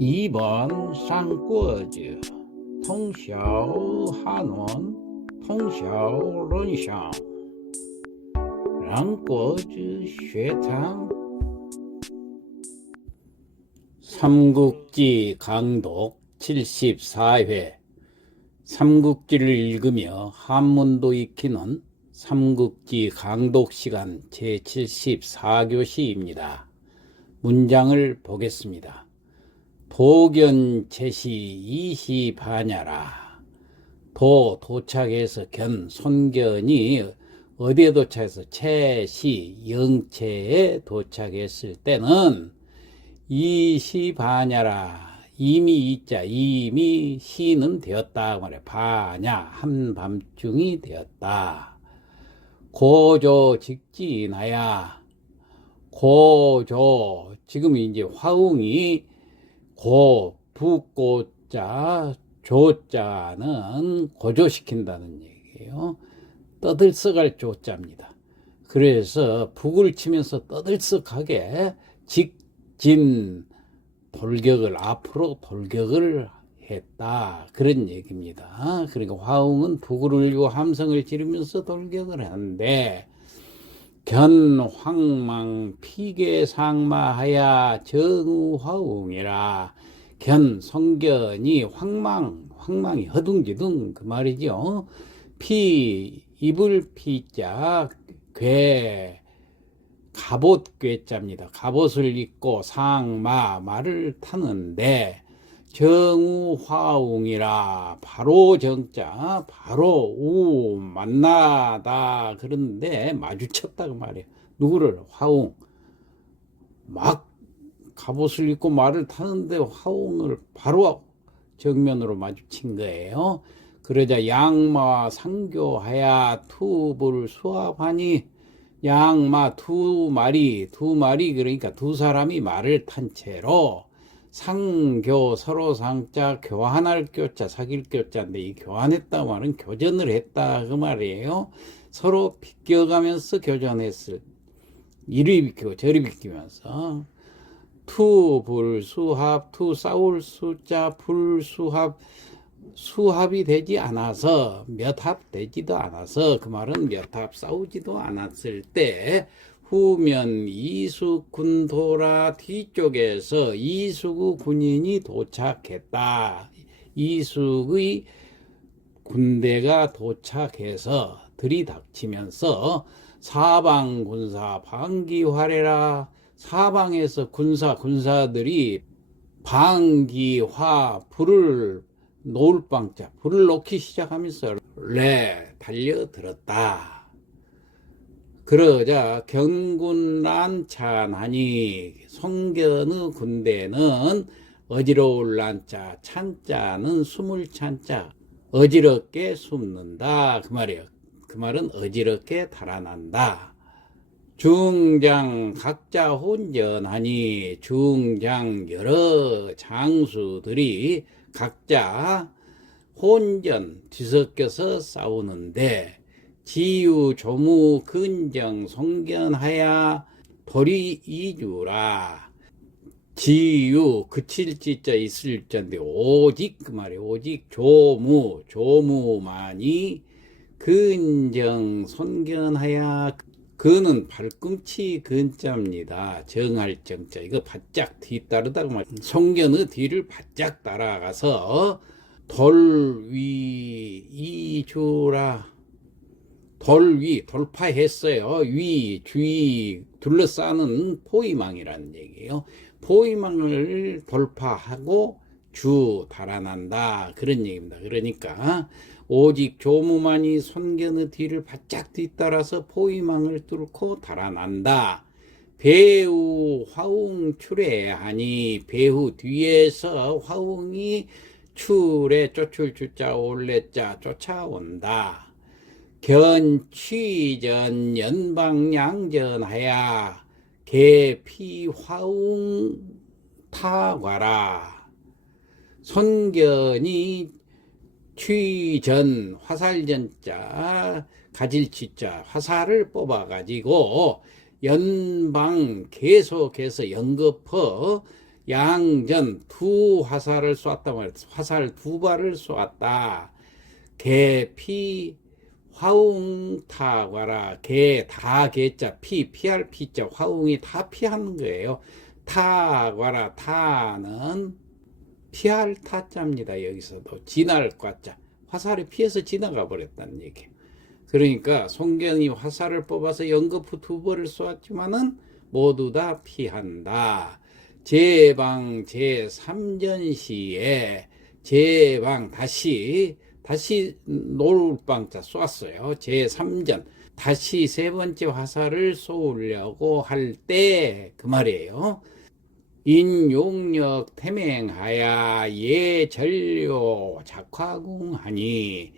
2번 三国志 通晓汉文通晓论想 两国之 学堂 삼국지 강독 74회 삼국지를 읽으며 한문도 익히는 삼국지 강독 시간 제74교시입니다. 문장을 보겠습니다. 도견제시 이시반야라. 도착해서 손견이 어디에 도착해서 채시 영채에 도착했을 때는 이시반야라. 이미 시는 되었다 말해. 반야 한밤중이 되었다. 고조 직진하야. 고조 지금 이제 화웅이 북고자 조자는 고조시킨다는 얘기예요. 떠들썩할 조자입니다. 그래서 북을 치면서 떠들썩하게 직진 돌격을 앞으로 돌격을 했다 그런 얘기입니다. 그러니까 화웅은 북을 울리고 함성을 지르면서 돌격을 하는데 견황망 피계상마하야 정우화웅이라. 성견이 황망이 허둥지둥 그 말이죠. 이불 피자 갑옷 괴자입니다. 갑옷을 입고 말을 타는데 정우화웅이라. 바로 정자 바로 우 만나다 그런데 마주쳤다 그 말이에요. 누구를? 화웅. 막 갑옷을 입고 말을 타는데 화웅을 바로 정면으로 마주친 거예요. 그러자 양마 상교하야 투불 수합하니. 양마 두 마리 그러니까 두 사람이 말을 탄 채로 상교 서로 상자 교환할 교자 사귈 교자인데 이 교환했다 말은 교전을 했다 그 말이에요. 서로 비껴가면서 교전했을 이리 비키고 저리 비키면서 투불수합 싸울 수자 불수합 수합이 되지 않아서 몇 합 되지도 않아서 그 말은 몇 합 싸우지도 않았을 때 후면 이숙군 도라. 뒤쪽에서 이숙의 군인이 도착했다. 이숙의 군대가 도착해서 들이닥치면서 사방군사 방기화래라. 사방에서 군사들이 방기화 불을 놓을 방자 불을 놓기 시작하면서 달려들었다. 그러자 경군란찬하니. 송견의 군대는 어지러울 란자 찬자는 숨을 찬자 어지럽게 숨는다 그 말이에요. 그 말은 어지럽게 달아난다. 중장 각자 혼전하니. 중장 여러 장수들이 각자 혼전 뒤섞여서 싸우는데 지유 조무 근정 송견하야 도리 이주라. 지유 그칠 지자 있을 자인데 오직 그 말이에요. 오직 조무만이 근정 송견하야. 그는 발꿈치 근자입니다. 정할 정자. 이거 바짝 뒤따르다고 말이에요. 송견의 뒤를 바짝 따라가서 돌위 이주라. 돌위 돌파했어요. 주위 둘러싸는 포위망이라는 얘기예요. 포위망을 돌파하고 달아난다 그런 얘기입니다. 그러니까 오직 조무만이 손견의 뒤를 바짝 뒤따라서 포위망을 뚫고 달아난다. 배후 화웅 출애하니. 배후 뒤에서 화웅이 쫓을 주자 올레자 쫓아온다. 견취전 연방양전하야. 개피화웅 타과라. 손견이 취전 화살전자 가질취자 화살을 뽑아가지고 연방 계속해서 연거퍼 양전 두 화살을 쏘았다 말이야. 화살 두 발을 쏘았다. 개피 화웅타과라. 개 다 개자 피할 피자 화웅이 다 피하는 거예요. 타과라. 타는 피할 타자입니다. 여기서도 지날 과자 화살이 피해서 지나가 버렸다는 얘기예요. 그러니까 송견이 화살을 뽑아서 연거푸 두 벌을 쏘았지만은 모두 다 피한다. 제방 제3전시에 제방 다시 노을방자 쏘았어요. 제3전 다시 세 번째 화살을 쏘려고 할 때 그 말이에요. 인용력 태맹하야 예전료 작화궁하니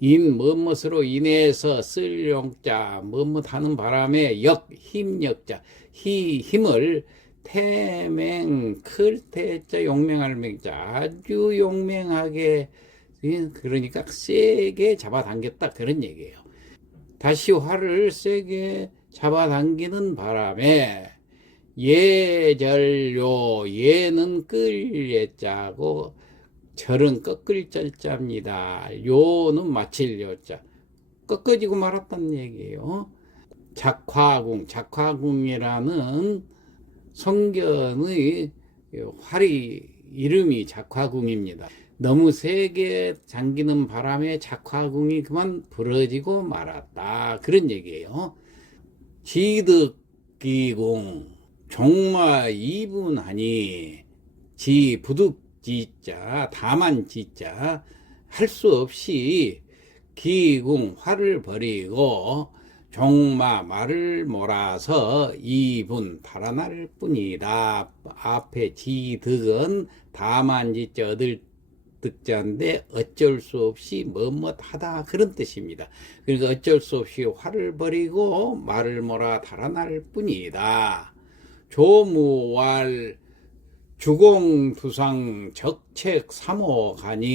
인 뭐뭇으로 인해서 쓸 용자 뭐뭇 하는 바람에 힘력자 힘을 태맹 클 태자 용맹할 맹자 아주 용맹하게 그러니까 세게 잡아당겼다 그런 얘기예요. 다시 활을 세게 잡아당기는 바람에 예절요 예는 끌 예자고 절은 꺾을 절자입니다. 요는 마칠 요자 꺾어지고 말았다는 얘기예요. 작화궁이라는 성견의 활이 이름이 작화궁입니다. 너무 세게 잠기는 바람에 작화궁이 그만 부러지고 말았다 그런 얘기예요. 지득기궁 종마 이분하니 지 부득지자 다만지자 할 수 없이 기궁 활을 버리고 종마 말을 몰아서 이분 달아날 뿐이다. 앞에 지득은 다만지자 얻을 득자인데 어쩔 수 없이 뭐뭇하다 그런 뜻입니다. 그러니까 어쩔 수 없이 활을 버리고 말을 몰아 달아날 뿐이다. 조무왈 주공두상 적책 삼호가니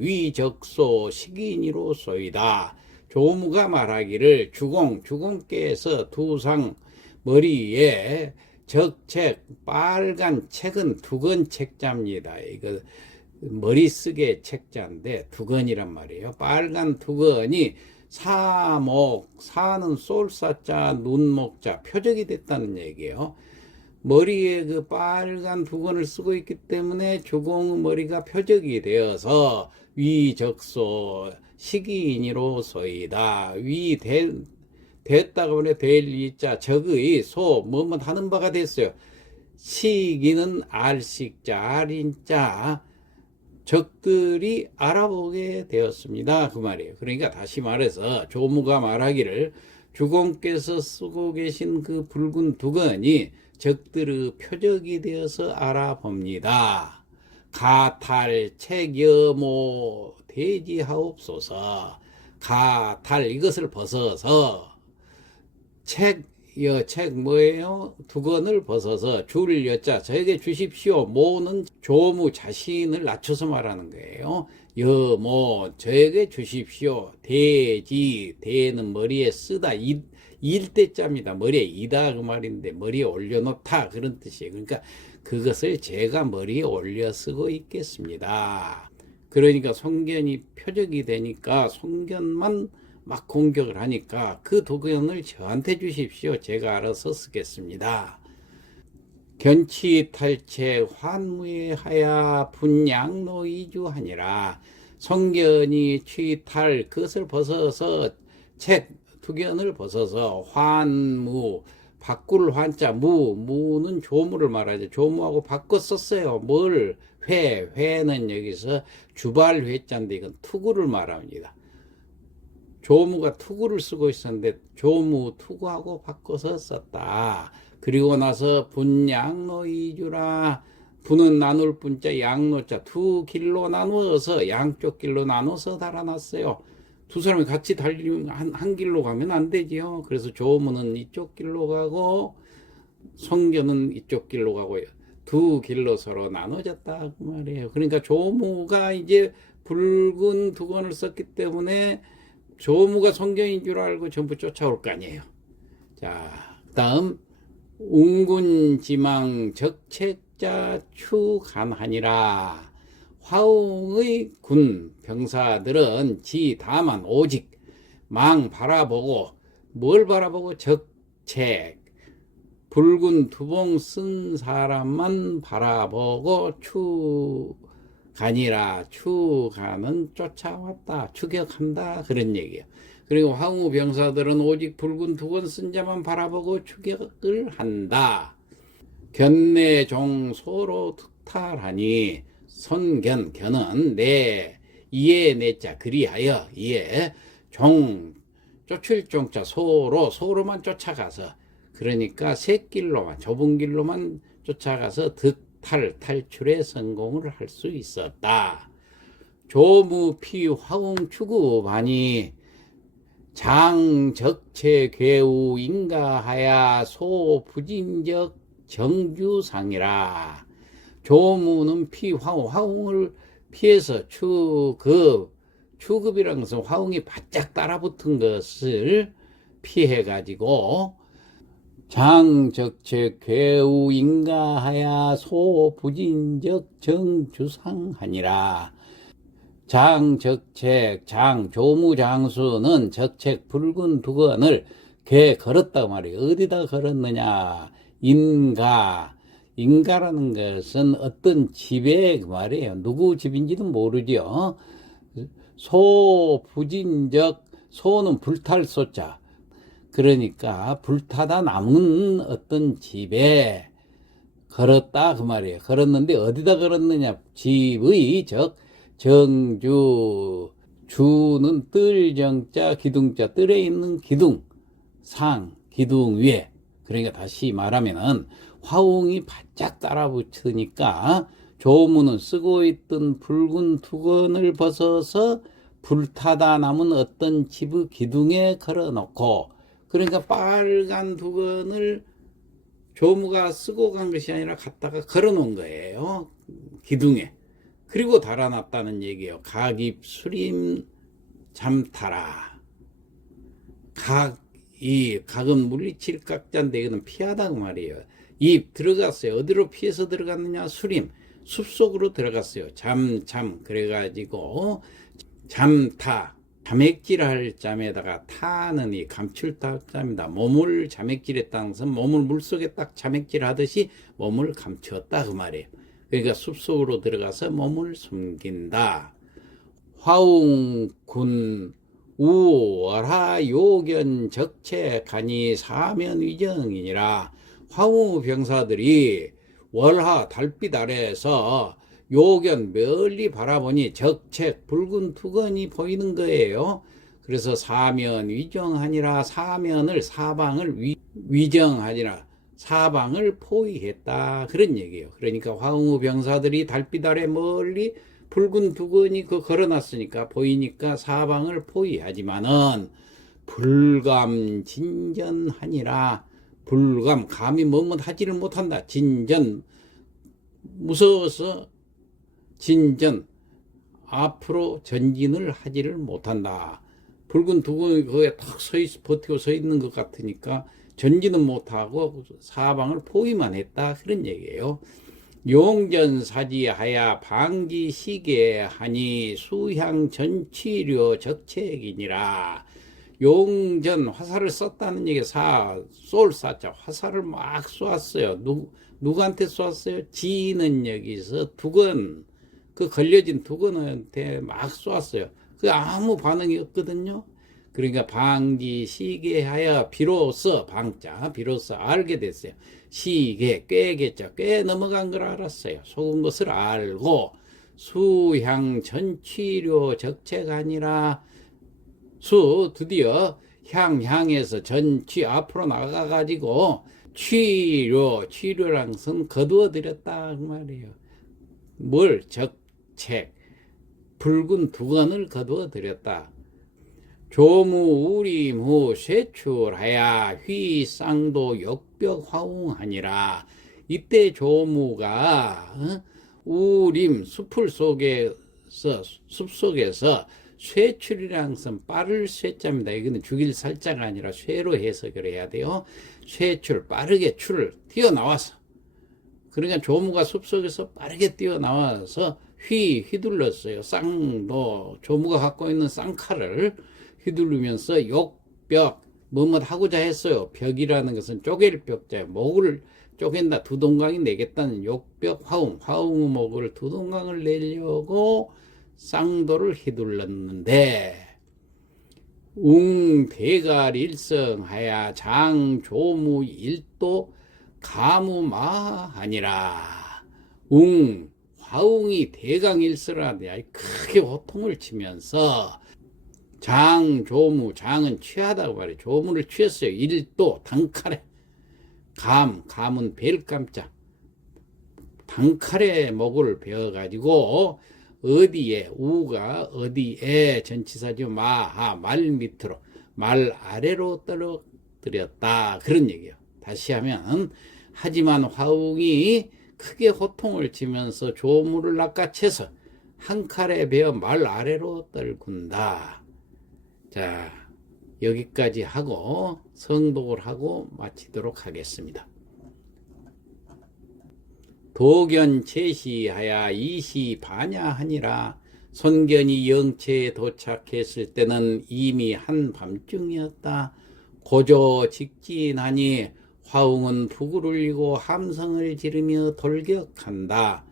위적소 식인이로소이다. 조무가 말하기를 주공께서 두상 머리에 적책 빨간 책은 두건 책자입니다. 이거 머리 쓰게 책자인데 두건이란 말이에요. 빨간 두건이 사는 쏠사자 눈목자 표적이 됐다는 얘기예요. 머리에 그 빨간 두건을 쓰고 있기 때문에 주공의 머리가 표적이 되어서 위적소 식이인이로소이다. 됐다고 보내 될 이자 적의 소 뭐뭐 하는 바가 됐어요. 시기는 알식자 알인자 적들이 알아보게 되었습니다. 그 말이에요. 그러니까 다시 말해서 조무가 말하기를 주공께서 쓰고 계신 그 붉은 두건이 적들의 표적이 되어서 알아봅니다. 가탈 책여모 대지하옵소서. 가탈 이것을 벗어서 책 뭐예요? 두건을 벗어서 줄 여자 저에게 주십시오. 모는 조무 자신을 낮춰서 말하는 거예요. 여모 저에게 주십시오. 대는 머리에 쓰다 일대자입니다. 머리에 이다 그 말인데 머리에 올려놓다 그런 뜻이에요. 그러니까 그것을 제가 머리에 올려 쓰고 있겠습니다. 그러니까 송견이 표적이 되니까 송견만 막 공격을 하니까 그 두건을 저한테 주십시오. 제가 알아서 쓰겠습니다. 견치탈체 환무에 하야 분양노 이주하니라. 송견이 취탈 그것을 벗어서 책 두견을 벗어서 환무 바꿀 환자 무는 조무를 말하죠. 조무하고 바꿔 썼어요. 뭘 회는 여기서 주발 회자인데 이건 투구를 말합니다. 조무가 투구를 쓰고 있었는데 조무 투구하고 바꿔서 썼다. 그리고 나서 분양노 이주라. 분은 나눌 분자 양노자 두 길로 나누어서 양쪽 길로 나눠서 달아놨어요. 두 사람이 같이 달리면 한 길로 가면 안 되지요. 그래서 조무는 이쪽 길로 가고 송견은 이쪽 길로 가고요. 두 길로 서로 나눠졌다 그 말이에요. 그러니까 조무가 이제 붉은 두건을 썼기 때문에 조무가 송견인 줄 알고 전부 쫓아올 거 아니에요. 자, 다음 웅군지망 적책 적자 추간하니라. 화웅의 군 병사들은 지 다만 오직 망 바라보고, 뭘 바라보고? 적책, 붉은 두봉 쓴 사람만 바라보고 추간이라. 추간은 쫓아왔다, 추격한다, 그런 얘기예요. 그리고 황후 병사들은 오직 붉은 두건 쓴 자만 바라보고 추격을 한다. 견내종 소로 투탈하니. 선견, 견은 내, 이에 내자, 그리하여, 이에 종, 쫓을 종자, 소로만 쫓아가서, 그러니까 샛길로만, 좁은 길로만 쫓아가서 탈출에 성공을 할 수 있었다. 조무피 화웅 추구하니. 장적체 괴우 인가하야 소부진적 정주상이라. 조무는 화웅을 피해서 추급이라는 것은 화웅이 바짝 따라붙은 것을 피해가지고, 장적체 괴우 인가하야 소부진적 정주상하니라. 장적책, 조무장수는 적책 붉은 두건을 걸었다고 말이에요. 어디다 걸었느냐? 인가라는 것은 어떤 집에, 그 말이에요. 누구 집인지도 모르죠. 소부진적, 소는 불탈 소자. 그러니까 불타다 남은 어떤 집에 걸었다, 그 말이에요. 걸었는데 어디다 걸었느냐? 집의 정주, 주는 뜰정자, 기둥자, 뜰에 있는 기둥, 기둥 위에. 그러니까 다시 말하면은 화웅이 바짝 따라붙으니까 조무는 쓰고 있던 붉은 두건을 벗어서 불타다 남은 어떤 집의 기둥에 걸어놓고, 그러니까 빨간 두건을 조무가 쓰고 간 것이 아니라 갖다가 걸어놓은 거예요, 기둥에. 그리고 달아났다는 얘기예요. 각입 수림 잠타라. 각은 물리칠 각자인데 이거는 피하다 그 말이에요. 입 들어갔어요. 어디로 피해서 들어갔느냐? 수림, 숲속으로 들어갔어요. 그래가지고 잠타, 자맥질할 잠에다가 타는 이 감출타 잠이다. 몸을 자맥질했다는 것은 몸을 물속에 딱 자맥질하듯이 몸을 감추었다 그 말이에요. 그러니까 숲속으로 들어가서 몸을 숨긴다. 화웅군 우월하 요견 적체 간이 사면위정이니라. 화웅 병사들이 월하 달빛 아래에서 요견 멀리 바라보니 적책 붉은 두건이 보이는 거예요. 그래서 사면위정하니라. 사방을 위정하니라. 사방을 포위했다, 그런 얘기예요. 그러니까 화웅 병사들이 달빛 아래 멀리 붉은 두건이 걸어놨으니까 보이니까 사방을 포위하지만은 불감진전하니라. 감히 하지를 못한다. 진전, 무서워서 진전, 앞으로 전진을 하지를 못한다. 붉은 두건이 거기에 탁 버티고 서 있는 것 같으니까 전진은 못하고 사방을 포위만 했다, 그런 얘기예요. 용전사지하야 방기시계하니 수향전치료 적책이니라. 용전, 화살을 썼다는 얘기. 쏠사자, 화살을 막 쏘았어요. 누구한테 쏘았어요? 지는 여기서 두건, 걸려진 두건한테 막 쏘았어요. 아무 반응이 없거든요. 그러니까 방기시계하여 비로소, 비로소 알게 됐어요. 시계, 꿰겠죠. 꽤 넘어간 걸 알았어요. 속은 것을 알고 수향전치료 적체가 아니라 드디어 향에서 전취 앞으로 나가가지고 치료라는 것은 거두어들였다 그 말이에요. 뭘? 적책, 붉은 두건을 거두어들였다. 조무우림후 쇠출하야 휘쌍도 역벽 화웅하니라. 이때 조무가 우림, 숲속에서 쇠출이라는 것은 빠를 쇠자입니다. 이거는 죽일 살자가 아니라 쇠로 해석을 해야 돼요. 쇠출, 빠르게 튀어나와서, 그러니까 조무가 숲속에서 빠르게 뛰어나와서 휘둘렀어요. 조무가 갖고 있는 쌍칼을 휘두르면서 욕벽, 뭐뭐 하고자 했어요. 벽이라는 것은 쪼갤 벽자, 목을 쪼갠다, 두 동강이 내겠다는 욕벽 화웅의 목을 두 동강을 내려고 쌍도를 휘둘렀는데, 대갈일성하야 장조무 일도 가무마하니라. 화웅이 대강일설하되 크게 호통을 치면서 장은 취하다고 말해. 조무를 취했어요. 일도 단칼에 감은 벨깜짝 단칼에 목을 베어가지고 우가 어디에 전치사죠. 말 밑으로 말 아래로 떨어뜨렸다, 그런 얘기예요. 다시 하면, 하지만 화웅이 크게 호통을 치면서 조무를 낚아채서 한 칼에 베어 말 아래로 떨군다. 자, 여기까지 하고 성독을 하고 마치도록 하겠습니다. 도견 제시하야 이시 반야하니라. 손견이 영체에 도착했을 때는 이미 한밤중이었다. 고조 직진하니 화웅은 북을 울리고 함성을 지르며 돌격한다.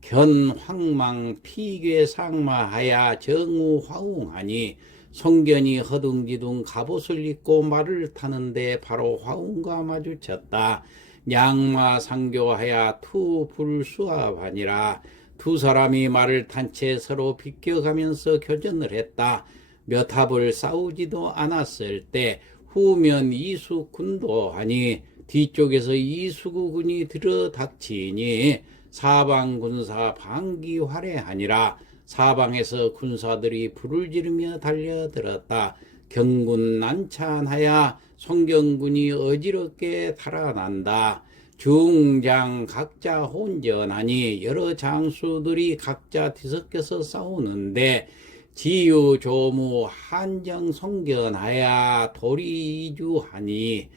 견황망 피괴상마하야 정우 화웅하니 송견이 허둥지둥 갑옷을 입고 말을 타는데 바로 화웅과 마주쳤다. 양마상교하야 투불수합하니라. 두 사람이 말을 탄 채 서로 비껴가면서 교전을 했다. 몇 합을 싸우지도 않았을 때 후면 이수군도하니 뒤쪽에서 이수군이 들어닥치니 사방군사 방기활애하니라. 사방에서 군사들이 불을 지르며 달려들었다. 경군 난찬하야 송경군이 어지럽게 달아난다. 중장 각자 혼전하니 여러 장수들이 각자 뒤섞여서 싸우는데 지유 조무 한정 송견하야 도리이주하니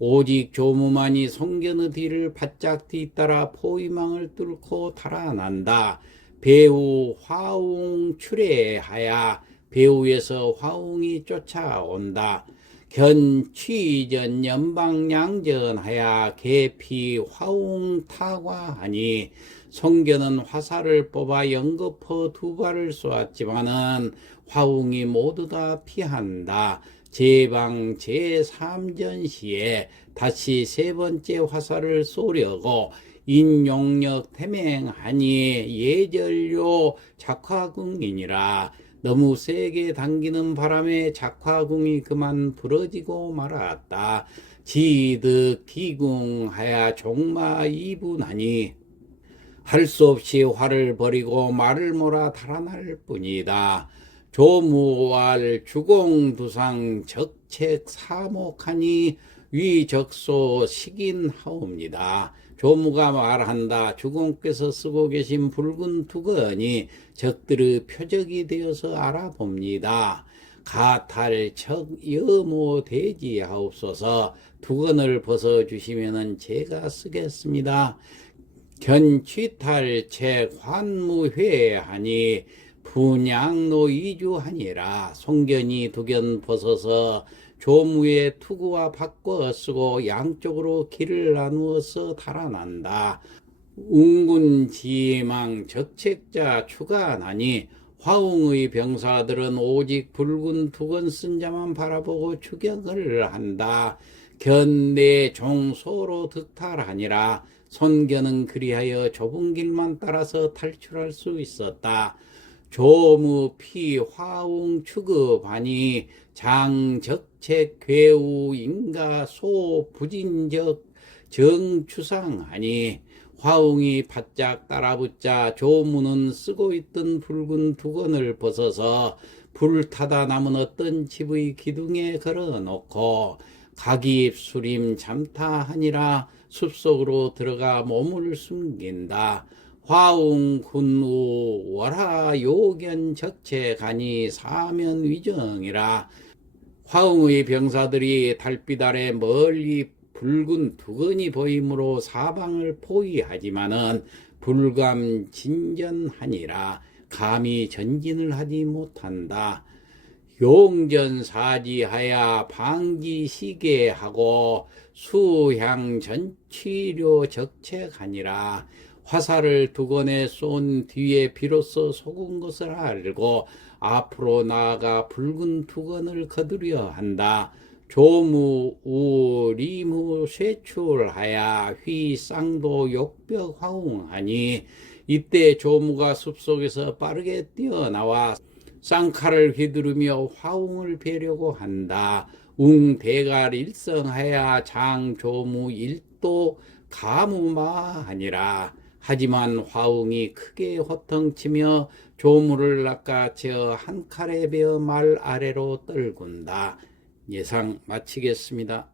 오직 조무만이 송견의 뒤를 바짝 뒤따라 포위망을 뚫고 달아난다. 배우 화웅 출애하야 배우에서 화웅이 쫓아온다. 견취전 연방양전하야 계피 화웅 타과하니 송견은 화살을 뽑아 연거포 두 발을 쏘았지만은 화웅이 모두 다 피한다. 제방 제3전 시에 다시 세 번째 화살을 쏘려고 인용력 태맹하니 예절료 작화궁이니라. 너무 세게 당기는 바람에 작화궁이 그만 부러지고 말았다. 지득 기궁하야 종마 이분하니 할 수 없이 활을 버리고 말을 몰아 달아날 뿐이다. 조무왈 주공두상 적책 사목하니 위적소 식인하옵니다. 조무가 말한다. 주공께서 쓰고 계신 붉은 두건이 적들의 표적이 되어서 알아봅니다. 가탈척 여모 대지하옵소서. 두건을 벗어주시면 제가 쓰겠습니다. 견취탈책 환무회하니 분양로 이주하니라. 송견이 두견 벗어서 조무의 투구와 바꿔 쓰고 양쪽으로 길을 나누어서 달아난다. 웅군지망 적책자 추가나니 화웅의 병사들은 오직 붉은 두건 쓴 자만 바라보고 추격을 한다. 견내 종소로 득탈하니라. 손견은 그리하여 좁은 길만 따라서 탈출할 수 있었다. 조무 피 화웅 추급하니 장적책 괴우 인가 소 부진적 정추상하니 화웅이 바짝 따라붙자 조무는 쓰고 있던 붉은 두건을 벗어서 불타다 남은 어떤 집의 기둥에 걸어놓고 각입 수림 잠타하니라. 숲속으로 들어가 몸을 숨긴다. 화웅 군우 월하 요견 적체가니 사면 위정이라. 화웅의 병사들이 달빛 아래 멀리 붉은 두건이 보이므로 사방을 포위하지만은 불감진전하니라. 감히 전진을 하지 못한다. 용전사지하야 방지시계하고 수향전취료 적책하니라. 화살을 두건에 쏜 뒤에 비로소 속은 것을 알고 앞으로 나아가 붉은 두건을 거두려 한다. 조무 우리무 쇠출하야 휘쌍도 욕벽 화웅하니. 이때 조무가 숲속에서 빠르게 뛰어나와 쌍칼을 휘두르며 화웅을 베려고 한다. 웅대갈 일성하야 장조무 일도 가무마하니라. 하지만 화웅이 크게 호통치며 조무를 낚아채어 한 칼에 베어 말 아래로 떨군다. 예상 마치겠습니다.